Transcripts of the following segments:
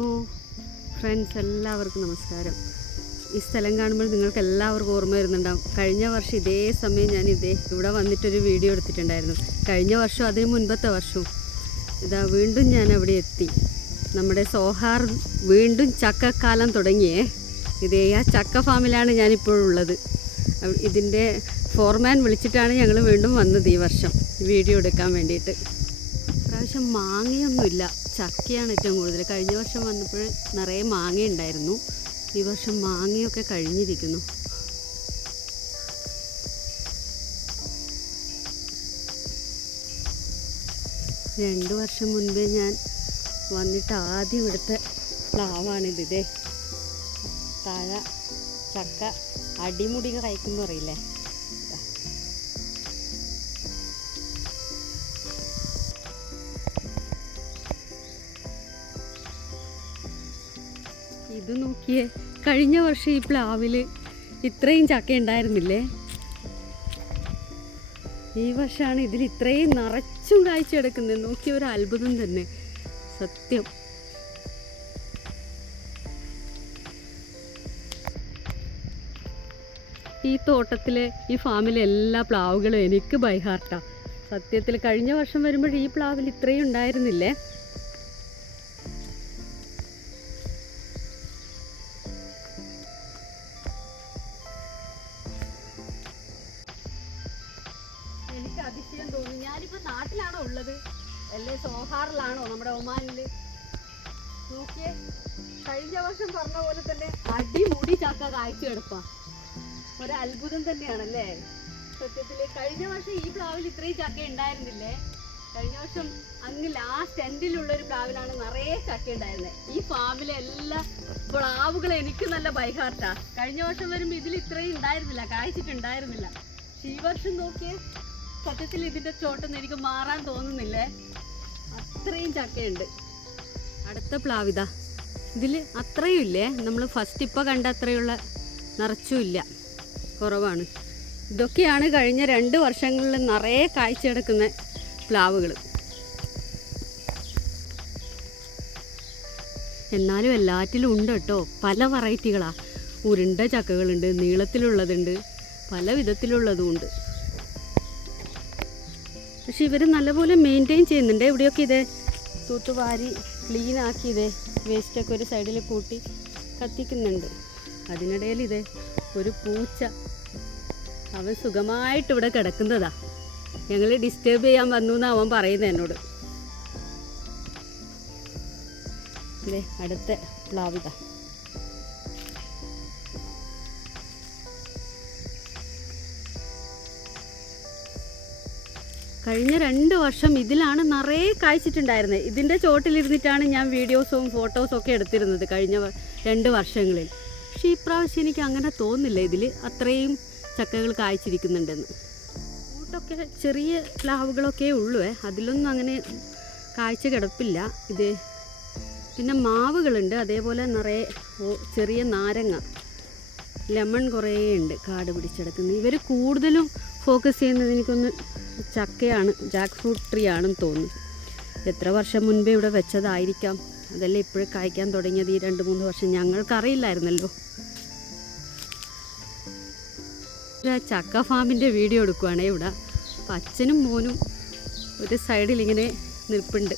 Friends എല്ലാവർക്കും നമസ്കാരം. ഈ സ്ഥലം കാണുമ്പോൾ നിങ്ങൾക്ക് എല്ലാവർക്കും ഓർമ്മ വരുന്നുണ്ടാവും. കഴിഞ്ഞ വർഷം ഇതേ സമയം ഞാൻ ഇവിടെ വന്നിട്ടൊരു വീഡിയോ എടുത്തിട്ടുണ്ടായിരുന്നു. കഴിഞ്ഞ വർഷം അതിന് മുൻപത്തെ വർഷവും വീണ്ടും ഞാൻ അവിടെ എത്തി. നമ്മുടെ സോഹാർ വീണ്ടും ചക്കക്കാലം തുടങ്ങിയേ. ആ ചക്ക ഫാമിലാണ് ഞാനിപ്പോഴുള്ളത്. ഇതിൻ്റെ ഫോർമാൻ വിളിച്ചിട്ടാണ് ഞങ്ങൾ വീണ്ടും വന്നത് ഈ വർഷം വീഡിയോ എടുക്കാൻ വേണ്ടിയിട്ട്. പ്രാവശ്യം മാങ്ങയൊന്നുമില്ല, ചക്കയാണ് ഏറ്റവും കൂടുതൽ. കഴിഞ്ഞ വർഷം വന്നപ്പോൾ നിറയെ മാങ്ങയുണ്ടായിരുന്നു. ഈ വർഷം മാങ്ങയൊക്കെ കഴിഞ്ഞിരിക്കുന്നു. രണ്ട് വർഷം മുൻപേ ഞാൻ വന്നിട്ട് ആദ്യം ഇവിടുത്തെ പ്ലാവാണിത്. താഴെ ചക്ക അടിമുടി കഴിക്കുന്നു പറയില്ലേ. ഇത് നോക്കിയേ, കഴിഞ്ഞ വർഷം ഈ പ്ലാവിൽ ഇത്രയും ചക്ക ഉണ്ടായിരുന്നില്ലേ. ഈ വർഷമാണ് ഇതിൽ ഇത്രയും നിറച്ചും കായ്ച്ചെടുക്കുന്നത്. നോക്കിയ ഒരു അത്ഭുതം തന്നെ സത്യം. ഈ തോട്ടത്തിലെ ഈ ഫാമിലെ എല്ലാ പ്ലാവുകളും എനിക്ക് ബൈ ഹാർട്ടാണ് സത്യത്തിൽ. കഴിഞ്ഞ വർഷം വരുമ്പോൾ ഈ പ്ലാവിൽ ഇത്രയും ഉണ്ടായിരുന്നില്ലേ. എനിക്ക് അതിശയം തോന്നി. ഞാനിപ്പോൾ നാട്ടിലാണോ ഉള്ളത് അല്ലേ സോഹാറിലാണോ, നമ്മുടെ ഒമാനിൽ? നോക്കിയേ, കഴിഞ്ഞ വർഷം പറഞ്ഞ പോലെ തന്നെ അടിമുടി ചക്ക കായ്ച്ചു കിടപ്പാ. ഒരത്ഭുതം തന്നെയാണല്ലേ സത്യത്തിൽ. കഴിഞ്ഞ വർഷം ഈ പ്ലാവിൽ ഇത്രയും ചക്ക ഉണ്ടായിരുന്നില്ലേ. കഴിഞ്ഞ വർഷം അങ്ങ് ലാസ്റ്റ് എൻഡിലുള്ളൊരു പ്ലാവിലാണ് നിറയെ ചക്ക ഉണ്ടായിരുന്നത്. ഈ ഫാമിലെ എല്ലാ പ്ലാവുകളും എനിക്ക് നല്ല ബൈഹാർട്ടാ. കഴിഞ്ഞ വർഷം വരുമ്പോൾ ഇതിൽ ഇത്രയും ഉണ്ടായിരുന്നില്ല, കായ്ച്ചിട്ടുണ്ടായിരുന്നില്ല. പക്ഷെ ഈ വർഷം നോക്കിയേ, സത്യത്തിൽ ഇതിൻ്റെ ചോട്ടൊന്നും എനിക്ക് മാറാൻ തോന്നുന്നില്ലേ. അത്രയും ചക്കയുണ്ട്. അടുത്ത പ്ലാവിത ഇതിൽ അത്രയും ഇല്ലേ, നമ്മൾ ഫസ്റ്റ് ഇപ്പോൾ കണ്ട അത്രയുള്ള നിറച്ചും ഇല്ല, കുറവാണ്. ഇതൊക്കെയാണ് കഴിഞ്ഞ 2 വർഷങ്ങളിൽ നിറയെ കായ്ച്ചെടുക്കുന്ന പ്ലാവുകൾ. എന്നാലും എല്ലാറ്റിലും ഉണ്ട് കേട്ടോ, പല വെറൈറ്റികളാണ്. ഉരുണ്ട ചക്കകളുണ്ട്, നീളത്തിലുള്ളതുണ്ട്, പല വിധത്തിലുള്ളതും ഉണ്ട്. പക്ഷെ ഇവർ നല്ലപോലെ മെയിൻറ്റെയിൻ ചെയ്യുന്നുണ്ട്. ഇവിടെയൊക്കെ ഇതേ തൂത്തുവാരി ക്ലീനാക്കി ഇതേ വേസ്റ്റൊക്കെ ഒരു സൈഡിൽ കൂട്ടി കത്തിക്കുന്നുണ്ട്. അതിനിടയിൽ ഇതേ ഒരു പൂച്ച, അവൻ സുഖമായിട്ട് ഇവിടെ കിടക്കുന്നതാ. ഞങ്ങൾ ഡിസ്റ്റർബ് ചെയ്യാൻ വന്നു എന്നാണ് അവൻ പറയുന്നത് എന്നോട്. അതെ, അടുത്ത പ്ലാവിത. കഴിഞ്ഞ 2 വർഷം ഇതിലാണ് നിറയെ കായ്ച്ചിട്ടുണ്ടായിരുന്നത്. ഇതിൻ്റെ ചോട്ടിലിരുന്നിട്ടാണ് ഞാൻ വീഡിയോസും ഫോട്ടോസും ഒക്കെ എടുത്തിരുന്നത് കഴിഞ്ഞ 2 വർഷങ്ങളിൽ. പക്ഷേ ഈ പ്രാവശ്യം എനിക്ക് അങ്ങനെ തോന്നുന്നില്ല ഇതിൽ അത്രയും ചക്കകൾ കായ്ച്ചിരിക്കുന്നുണ്ടെന്ന്. കൂട്ടൊക്കെ ചെറിയ പ്ലാവുകളൊക്കെ ഉള്ളൂ, അതിലൊന്നും അങ്ങനെ കായ്ച്ച കിടപ്പില്ല. ഇത് പിന്നെ മാവുകളുണ്ട്, അതേപോലെ നിറയെ ചെറിയ നാരങ്ങ, ലെമൺ കുറേ ഉണ്ട് കാട് പിടിച്ചെടുക്കുന്നത്. ഇവർ കൂടുതലും ഫോക്കസ് ചെയ്യുന്നത് എനിക്കൊന്ന് ചക്കയാണ്, ജാക്ക് ഫ്രൂട്ട് ട്രീ ആണെന്ന് തോന്നുന്നു. എത്ര വർഷം മുൻപേ ഇവിടെ വെച്ചതായിരിക്കാം, അതല്ലേ ഇപ്പോഴും കായ്ക്കാൻ തുടങ്ങിയത്. ഈ 2-3 വർഷം ഞങ്ങൾക്കറിയില്ലായിരുന്നല്ലോ. ചക്ക ഫാമിൻ്റെ വീഡിയോ എടുക്കുവാണേ ഇവിടെ. അച്ഛനും മോനും ഒരു സൈഡിൽ ഇങ്ങനെ നിൽപ്പുണ്ട്.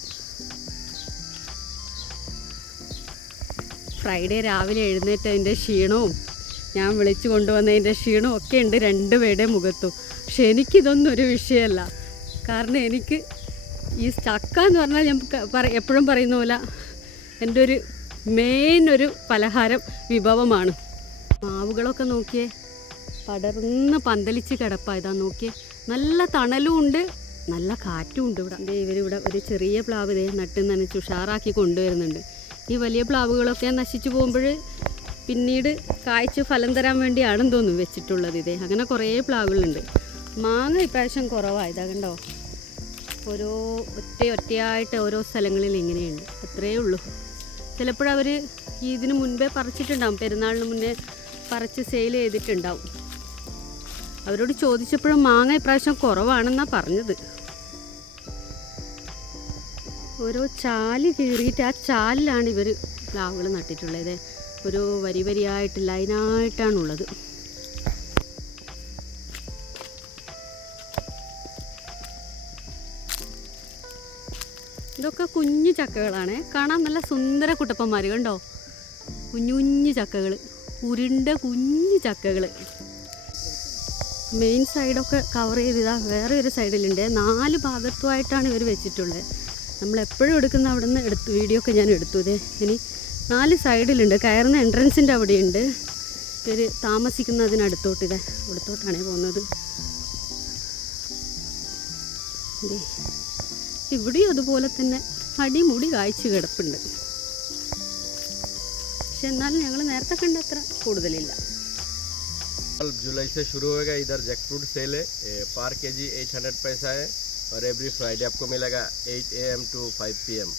ഫ്രൈഡേ രാവിലെ എഴുന്നേറ്റതിൻ്റെ ക്ഷീണവും ഞാൻ വിളിച്ചു കൊണ്ടുവന്നതിൻ്റെ ക്ഷീണവും ഒക്കെ ഉണ്ട് 2 പേരുടെ മുഖത്തും. പക്ഷെ എനിക്കിതൊന്നും ഒരു വിഷയമല്ല. കാരണം എനിക്ക് ഈ ചക്ക എന്ന് പറഞ്ഞാൽ ഞാൻ എപ്പോഴും പറയുന്ന പോലെ എൻ്റെ ഒരു മെയിൻ ഒരു പലഹാരം വിഭവമാണ്. മാവുകളൊക്കെ നോക്കിയേ, പടർന്ന് പന്തലിച്ച് കിടപ്പാ. ഇതാ നോക്കിയേ, നല്ല തണലും ഉണ്ട്, നല്ല കാറ്റും ഉണ്ട് ഇവിടെ. ഇവരിവിടെ ഒരു ചെറിയ പ്ലാവ് നട്ട് നനച്ച് ഉഷാറാക്കി കൊണ്ടുവരുന്നുണ്ട്. ഈ വലിയ പ്ലാവുകളൊക്കെ നശിച്ചു പോകുമ്പോൾ പിന്നീട് കായ്ച്ച് ഫലം തരാൻ വേണ്ടിയാണെന്ന് തോന്നുന്നു വെച്ചിട്ടുള്ളത്. അങ്ങനെ കുറേ പ്ലാവുകളുണ്ട്. മാങ്ങ ഇപ്രാവശ്യം കുറവാണ്. ഇതാ കണ്ടോ, ഓരോ ഒറ്റയായിട്ട് ഓരോ സ്ഥലങ്ങളിൽ ഇങ്ങനെയുണ്ട്. അത്രയേ ഉള്ളൂ. ചിലപ്പോഴവർ ഇതിന് മുൻപേ പറിച്ചിട്ടുണ്ടാവും, പെരുന്നാളിന് മുന്നേ പറിച്ച് സെയിൽ ചെയ്തിട്ടുണ്ടാവും. അവരോട് ചോദിച്ചപ്പോഴും മാങ്ങ ഇപ്രാവശ്യം കുറവാണെന്നാണ് പറഞ്ഞത്. ഓരോ ചാല് കീറിയിട്ട് ആ ചാലിലാണ് ഇവർ പ്ലാവുകൾ നട്ടിട്ടുള്ളത്. ഒരു വരി വരിയായിട്ട് ലൈനായിട്ടാണുള്ളത്. ഇതൊക്കെ കുഞ്ഞു ചക്കകളാണ്, കാണാൻ നല്ല സുന്ദര കുട്ടപ്പന്മാർ. കണ്ടോ, കുഞ്ഞു കുഞ്ഞു ചക്കകൾ, ഉരുണ്ട കുഞ്ഞു ചക്കകൾ. മെയിൻ സൈഡൊക്കെ കവർ ചെയ്തതാ. വേറെ ഒരു സൈഡിലുണ്ട്. 4 ഭാഗത്തുമായിട്ടാണ് ഇവർ വെച്ചിട്ടുള്ളത്. നമ്മളെപ്പോഴും എടുക്കുന്ന അവിടെ നിന്ന് വീഡിയോ ഒക്കെ ഞാൻ എടുത്തു. ഇതേ ഇനി 4 സൈഡിലുണ്ട്. കയറുന്ന എൻട്രൻസിൻ്റെ അവിടെയുണ്ട്. ഇവർ താമസിക്കുന്നതിനടുത്തോട്ട്, ഇതേ അവിടത്തോട്ടാണ് പോകുന്നത്. ഇവിടെയും അതുപോലെ തന്നെ അടിമുടി കായ്ച്ചു കിടപ്പുണ്ട്. പക്ഷെ എന്നാലും ഞങ്ങൾ നേരത്തെ കണ്ട അത്ര കൂടുതലില്ല. जुलाई से शुरू होगा। इधर जैकफ्रूट सेल है, पर केजी 800 पैसा है और एवरी फ्राइडे आपको मिलेगा 8 AM to 5 PM।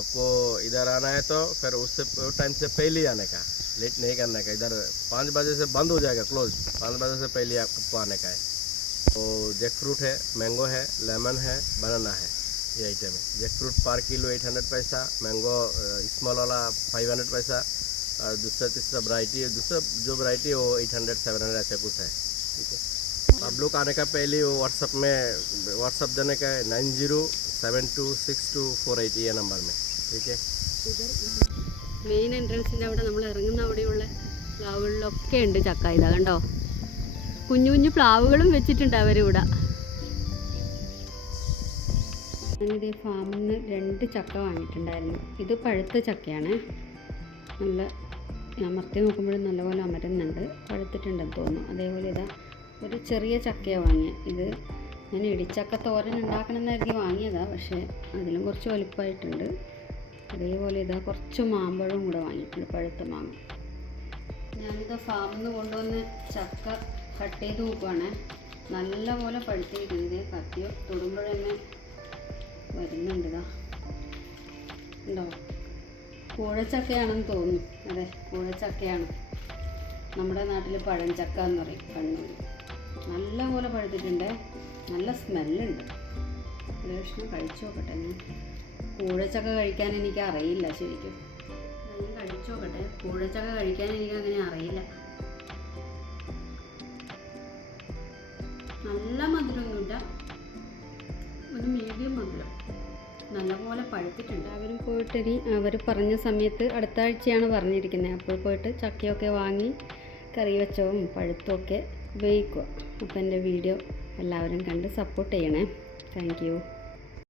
आपको इधर आना है तो फिर उससे टाइम से पहले ही आने का, लेट नहीं करने का। इधर 5 बजे से बंद हो जाएगा, क्लोज। 5 बजे से पहले आपको आने का है। तो जैकफ्रूट है, मैंगो है, लेमन है, बनाना है, ये आइटम है। जैकफ्रूट पर किलो 800 पैसा, मैंगो स्मॉल वाला 500 पैसा और दूसरा तीसरा वैरायटी है। दूसरा जो वैरायटी है वो 800-700 ऐसा कुछ है, ठीक है। आप लोग आने का पहले वो व्हाट्सअप देने का है 90726248 ये नंबर में, ठीक है। മെയിൻ എൻട്രൻസിൻ്റെ അവിടെ നമ്മൾ ഇറങ്ങുന്ന അവിടെയുള്ള പ്ലാവുകളിലൊക്കെ ഉണ്ട് ചക്ക. ഇതാ കണ്ടോ, കുഞ്ഞു കുഞ്ഞു പ്ലാവുകളും വെച്ചിട്ടുണ്ട് അവരിവിടെ. ഞാനിത് ഫാമിൽ നിന്ന് 2 ചക്ക വാങ്ങിയിട്ടുണ്ടായിരുന്നു. ഇത് പഴുത്ത ചക്കയാണ്. നല്ല അമർത്തി നോക്കുമ്പോഴും നല്ലപോലെ അമരുന്നുണ്ട്. പഴുത്തിട്ടുണ്ടെന്ന് തോന്നുന്നു. അതേപോലെ ഇതാ ഒരു ചെറിയ ചക്കയാണ് വാങ്ങിയത്. ഇത് ഞാൻ ഇടിച്ചക്ക തോരൻ ഉണ്ടാക്കണമെന്ന് കരുതി വാങ്ങിയതാണ്, പക്ഷേ അതിലും കുറച്ച് വലുപ്പമായിട്ടുണ്ട്. അതേപോലെ ഇതാ കുറച്ച് മാമ്പഴവും കൂടെ വാങ്ങിയിട്ടുണ്ട്, പഴുത്ത മാങ്ങ. ഞാനിത് ഫാമിൽ നിന്ന് കൊണ്ടുവന്ന് ചക്ക കട്ട് ചെയ്ത് നോക്കുവാണ്. നല്ല പോലെ പഴുത്തിരിക്കുന്നത്. കത്തിയോ തൊടുമ്പോഴന്നെ വരുന്നുണ്ട്. ഇതാ ഉണ്ടോ, കൂഴച്ചക്കയാണെന്ന് തോന്നുന്നു. അതെ, കൂഴച്ചക്കയാണ്. നമ്മുടെ നാട്ടിൽ പഴഞ്ചക്ക എന്ന് പറയും, കണ്ണൂർ. നല്ല പോലെ പഴുത്തിട്ടുണ്ട്, നല്ല സ്മെല്ലുണ്ട്. ഒരു കഷ്ണം കഴിച്ചു നോക്കട്ടെ. ഞാൻ കൂഴച്ചക്ക കഴിക്കാൻ എനിക്ക് അറിയില്ല ശരിക്കും. ഞാൻ കഴിച്ചു നോക്കട്ടെ. കൂഴച്ചക്ക കഴിക്കാൻ എനിക്ക് അങ്ങനെ അറിയില്ല. നല്ല മധുരമൊന്നുമില്ല, ഒരു മീഡിയം മധുരം. നല്ലപോലെ പഴുത്തിട്ടുണ്ട്. അവരും പോയിട്ട് അവർ പറഞ്ഞ സമയത്ത് അടുത്ത ആഴ്ചയാണ് പറഞ്ഞിരിക്കുന്നത്. അപ്പോൾ പോയിട്ട് ചക്കയൊക്കെ വാങ്ങി കറി വെച്ചവും പഴുത്തുമൊക്കെ ഉപയോഗിക്കുക. അപ്പോൾ എൻ്റെ വീഡിയോ എല്ലാവരും കണ്ട് സപ്പോർട്ട് ചെയ്യണേ. Thank you.